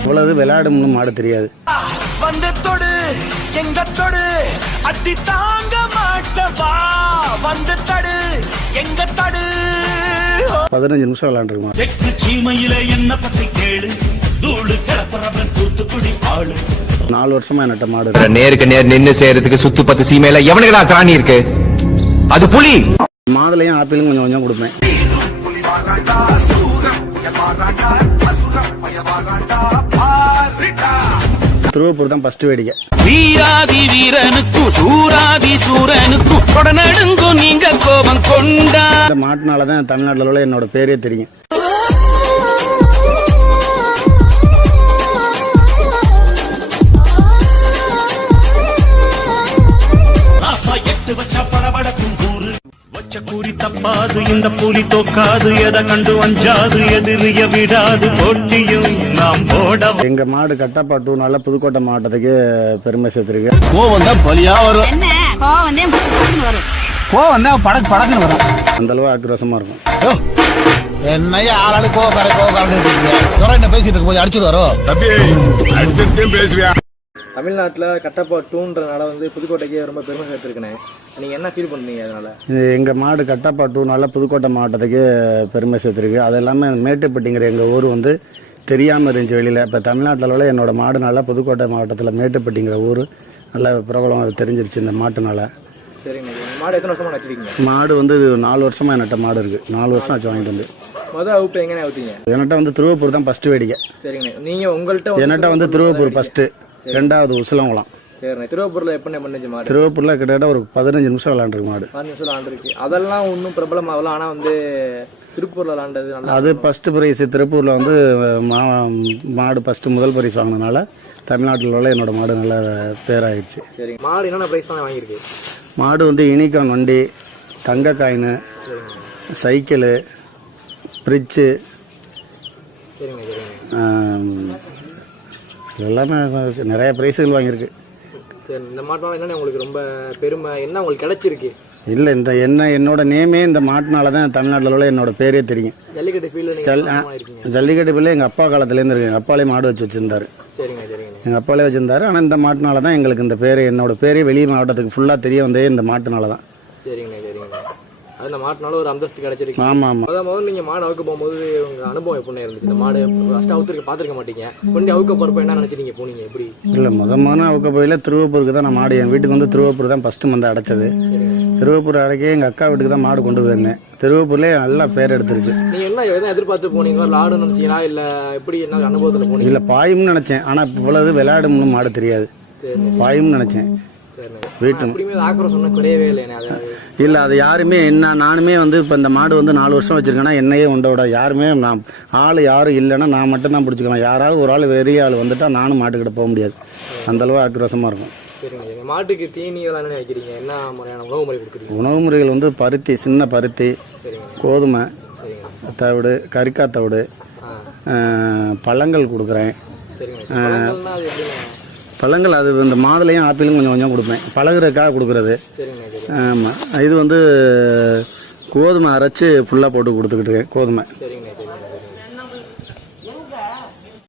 இவ்வளவு விளையாடும்னு மாடு தெரியாது. வந்து தொடு எங்க தொடு அடி தாங்க மாட்டவா வந்து தடு எங்க தடு 15 நிமிஷம் விளையாண்டுருமா. தெற்கு சீமையில என்ன பத்தி கேளு தூளு கிளப்பறவன் தூத்துக்குடி ஆளு. 4 வருஷமா என்னட்ட மாடு நேருக்கு நேர் நின்னு செய்யறதுக்கு சுத்து 10 சீமையில எவனுக்குடா திராணி இருக்கு? அது புலி. மாதுளையும் ஆப்பிளும் கொஞ்சம் கொஞ்சம் கொடுப்பேன். திருவப்பூர் தான் ஃபர்ஸ்ட் வேடிக்கை. வீராதி வீரனுக்கும் சூராதி சூரனுக்கும் தொடநடுங்கும் நீங்க கோபம் கொண்டா. இந்த மாட்டுனாலதான் தமிழ்நாட்டுல உள்ள என்னோட பேரே தெரியும். கூறி தப்பாது இந்த புலி தோக்காது எதை கண்டு வஞ்சாது எதிரிய விடாது போட்டியும் நாம் போட. எங்க மாடு கட்டப்பா 2 நாள்ல புதுக்கோட்டை மாவட்டத்துக்கு பெருமை சேர்த்திருக்கு. கோவம் தான் பலியா வரும். என்ன கோவம் தான் புடிச்சு வரும். கோவம் தான் படக்குன்னு வரும். அந்த அளவு ஆக்ரோஷமா இருக்கும். என்னையா ஆளாளு கோவக்காரன் என்ன பேசிட்டு இருக்கும் போது அடிச்சுடுவாரோ பேசுவியா? தமிழ்நாட்டில் கட்டப்பா 2ன்றனால வந்து புதுக்கோட்டைக்கு ரொம்ப பெருமை சேர்த்துருக்கேன். நீங்கள் என்ன ஃபீல் பண்ணுறீங்க அதனால? எங்கள் மாடு கட்டப்பா 2 நாளில் புதுக்கோட்டை மாவட்டத்துக்கு பெருமை சேர்த்துருக்கு. அது எல்லாமே மேட்டுப்பட்டிங்கிற எங்கள் ஊர் வந்து தெரியாமல் இருந்துச்சு வெளியில். இப்போ தமிழ்நாட்டில் உள்ள என்னோட மாடுனால புதுக்கோட்டை மாவட்டத்தில் மேட்டுப்பட்டிங்கிற ஊர் நல்ல பிரபலம் தெரிஞ்சிருச்சு இந்த மாட்டுனால. சரிங்க. மாடு எத்தனை வருஷமாக வச்சுருக்கீங்க? மாடு வந்து 4 வருஷமாக என்னட்ட மாடு இருக்குது. 4 வருஷம் ஆச்சு வாங்கிட்டு வந்து. மொதல் அவுப்பு எங்கே அவுத்தீங்க? என்கிட்ட வந்து திருவப்பூர் தான் ஃபர்ஸ்ட் வேடிக்கை. சரிங்க. நீங்கள் உங்கள்கிட்ட என்கிட்ட வந்து திருவப்பூர் ஃபர்ஸ்ட், 2வது உசிலங்குளம். சரிண்ணே. திருவப்பூரில் எப்போ பண்ணுச்சு மாடு? திருவப்பூரில் கிட்டத்தட்ட ஒரு 15 நிமிஷம் விளாண்டுருக்கு மாடு. 15 நிமிஷம் விளாண்டுருக்கு. அதெல்லாம் ஒன்றும் பிரபலமாகலாம். ஆனால் வந்து திருப்பூரில் விளாண்டது நல்லா. அது ஃபர்ஸ்ட் ப்ரைஸ். திருப்பூரில் வந்து மாடு ஃபர்ஸ்ட் முதல் பரிசு வாங்கினதுனால தமிழ்நாட்டில் உள்ள என்னோட மாடு நல்ல பேராயிடுச்சு. சரிங்க. மாடு என்னென்ன ப்ரைஸ் தான் வாங்கியிருக்கு? மாடு வந்து யூனிகார்ன் வண்டி, தங்க காயின், சைக்கிளு, ஃப்ரிட்ஜு, சரிங்க சரிங்க, எல்லாமே நிறைய ப்ரைஸுகள் வாங்கியிருக்கு. சரி. இந்த மாட்டினால என்னென்ன உங்களுக்கு ரொம்ப பெருமை, என்ன உங்களுக்கு கிடைச்சிருக்கு? இல்லை, இந்த என்னோட நேமே இந்த மாட்டினால தான் தமிழ்நாட்டில் உள்ள என்னோட பேரே தெரியும். ஜல்லிக்கட்டு ஃபீல்டு ஜல்லிக்கட்டு ஃபீல்டு எங்கள் அப்பா காலத்துலேருந்து இருக்கு. எங்கள் அப்பாலே மாடு வச்சு வச்சுருந்தாரு. சரிங்க சரிங்க. எங்கள் அப்பாலே வச்சுருந்தாரு. ஆனால் இந்த மாட்டினால தான் எங்களுக்கு இந்த பேர், என்னோட பேரே வெளி மாவட்டத்துக்கு ஃபுல்லாக தெரிய வந்தே இந்த மாட்டினால தான். சரிங்க சரிங்க. அது இந்த மாட்டினால ஒரு அந்தஸ்து கிடைச்சிருக்கு. ஆமாம் ஆமாம். முதல்ல நீங்கள் மாடு அவுக்க போகும்போது உங்கள் அனுபவம் எப்படி இருந்துச்சு? இந்த மாடு ஃபஸ்ட்டு அவுத்துருக்கு பார்த்துருக்க மாட்டீங்க. கொண்டு அவுக்க போகிறப்ப என்ன நினச்சிட்டீங்க போனீங்க எப்படி? இல்லை, முதல்ல அவுக்க போயில திருவப்பூருக்கு தான் நான் மாடு, என் வீட்டுக்கு வந்து திருவப்பூர் தான் ஃபஸ்ட்டு வந்து அடைச்சது. திருவப்பூர் அடைக்க எங்கள் அக்கா வீட்டுக்கு தான் மாடு கொண்டு போயிருந்தேன். திருவப்பூர்லேயே நல்லா பேர் எடுத்துருச்சு. நீங்கள் என்ன எதாவது எதிர்பார்த்து போனீங்களா? லாடு நினச்சிங்களா இல்லை எப்படி என்ன அனுபவத்தில் போனீங்க? இல்லை, பாயும்னு நினச்சேன். ஆனால் இவ்வளவு விளையாடும்னு மாடு தெரியாது. பாயும்னு நினச்சேன். வீட்டு கிடையவே இல்லை. இல்லை, அது யாருமே என்ன, நானுமே வந்து இப்போ இந்த மாடு வந்து 4 வருஷம் வச்சிருக்கேன்னா என்னையே உண்டோட யாருமே நான் ஆள் யாரும் இல்லைன்னா நான் மட்டும் தான் பிடிச்சிக்கலாம். யாராவது ஒரு ஆள் வெறிய ஆள் வந்துட்டா நானும் மாட்டுக்கிட்ட போக முடியாது. அந்த அளவு ஆக்ரோஷமாக இருக்கும். சரிங்க. மாட்டுக்கு தீனிகள் என்ன வைக்கிறீங்க? என்ன முறையான உணவு முறை கொடுக்குறீங்க? உணவு முறைகள் வந்து பருத்தி, சின்ன பருத்தி, கோதுமை தவிடு, கறிக்காய் தவிடு, பழங்கள் கொடுக்குறேன். பழங்கள் அது இந்த மாதுளையும் ஆப்பிளும் கொஞ்சம் கொஞ்சம் கொடுப்பேன். பழகுறதுக்காக கொடுக்குறது. ஆமாம். இது வந்து கோதுமை அரைச்சி ஃபுல்லாக போட்டு கொடுத்துக்கிட்டு இருக்கேன். கோதுமை